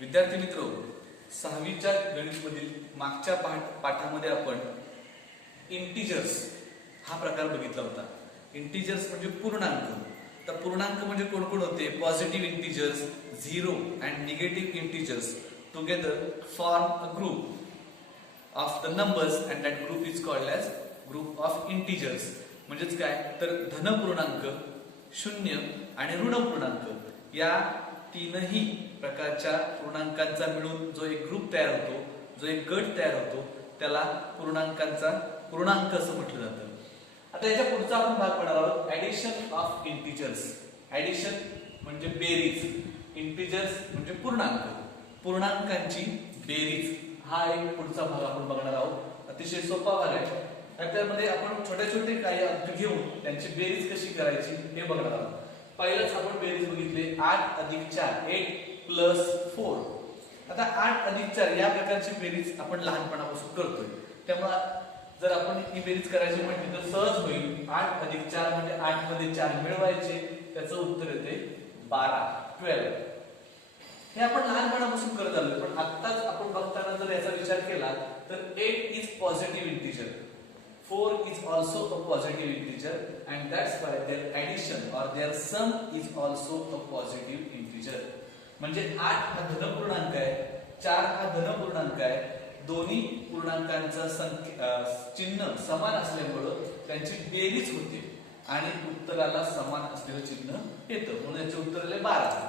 विद्यार्थी मित्र, सहावीच्या गणितमधील मागच्या पाठामध्ये आपण इंटिजर्स हा प्रकार बघितला होता. इंटिजर्स म्हणजे पूर्णांक. तर पूर्णांक म्हणजे कोण कोण होते? Positive integers, zero and negative integers together form a group of the numbers and that group is called as group of integers. म्हणजेच काय तर धन पूर्णांक, शून्य आणि ऋण पूर्णांक या तीनही प्रकारच्या पूर्णांकांचा मिळून जो एक ग्रुप तयार होतो, जो एक गट तयार होतो, त्याला पूर्णांक असं म्हटलं जातं. आता याच्या पुढचा आपण भाग पडणार आहोत ऍडिशन ऑफ इंटिजर्स. ऍडिशन म्हणजे बेरीज, इंटिजर्स म्हणजे पूर्णांक, पूर्णांकांची बेरीज. हा एक पुढचा भाग आपण बघणार आहोत. अतिशय सोपा भाग आहे. त्यामध्ये आपण छोटे छोटे काही अंक घेऊन त्यांची बेरीज कशी करायची हे बघणार आहोत. पहिलंच आपण बेरीज बघितले 8 अधिक 4, 8 प्लस 4. आता 8 अधिक 4 या प्रकारची बेरीज आपण लहानपणापासून करतोय. त्यामुळे जर आपण ही बेरीज करायची म्हटली तर सहज होईल. 8 अधिक 4 म्हणजे 8 मध्ये 4 मिळवायचे, त्याचं उत्तर येते 12, 12. हे आपण लहानपणापासून करत आलोय. पण आत्ताच आपण बघताना जर याचा विचार केला तर 8 is positive integer, 4 is also a positive integer, and that's why their addition or their sum is also a positive integer. म्हणजे 8 हा धन पूर्णांक आहे, 4 हा धन पूर्णांक आहे. दोन्ही पूर्णांकांचं चिन्ह समान असल्यामुळे त्यांची बेरीज होते आणि उत्तराला समान असलेलं चिन्ह येतं, म्हणून याचे उत्तर आले 12.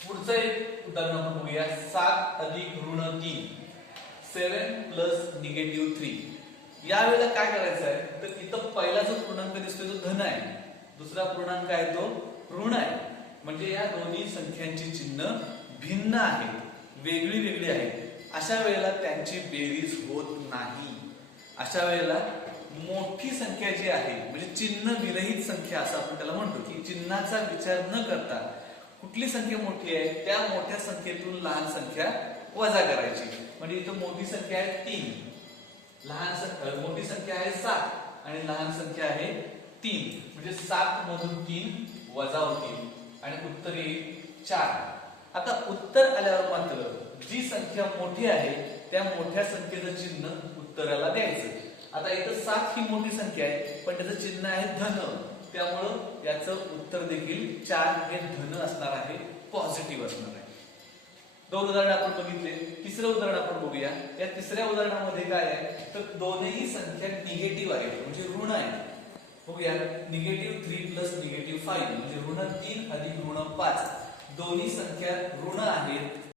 पुढचं एक उदाहरण आपण बघूया. 7 अधिक ऋण 3, 7 प्लस निगेटिव्ह 3. यावेळेला काय करायचं आहे तर इथं पहिला जो पूर्णांक दिसतोय तो धन आहे, दुसरा पूर्णांक आहे तो ऋण आहे. म्हणजे या दोन्ही संख्यांची चिन्ह भिन्न आहेत, वेगळी वेगळी आहेत. अशा वेळेला त्यांची बेरीज होत नाही. अशा वेळेला मोठी संख्या जी आहे म्हणजे चिन्ह विरहित संख्या असं आपण त्याला म्हणतो, की चिन्हाचा विचार न करता कुठली संख्या मोठी आहे त्या मोठ्या संख्येतून लहान संख्या वजा करायची. म्हणजे इथं मोठी संख्या आहे 3, मोठी संख्या आहे 7 आणि लहान संख्या आहे 3. म्हणजे 7 मधून 3 वजा होतील आणि उत्तर येईल 4. आता उत्तर आल्यावर मात्र जी संख्या मोठी आहे त्या मोठ्या संख्येचं चिन्ह उत्तराला द्यायचं. आता इथं 7 ही मोठी संख्या आहे पण त्याचं चिन्ह आहे धन, त्यामुळं याचं उत्तर देखील 4 हे धन असणार आहे, पॉझिटिव्ह असणार आहे. 2 उदाहरण आपण बघितले. तिसरं उदाहरण आपण बघूया. या तिसऱ्या उदाहरणामध्ये काय आहे तर दोन्ही संख्या निगेटिव्ह आहेत म्हणजे ऋण आहेत. बघूया. निगेटिव्ह 3 प्लस निगेटिव्ह 5 म्हणजे ऋण 3 अधिक ऋण 5. दोन्ही संख्या ऋण आहेत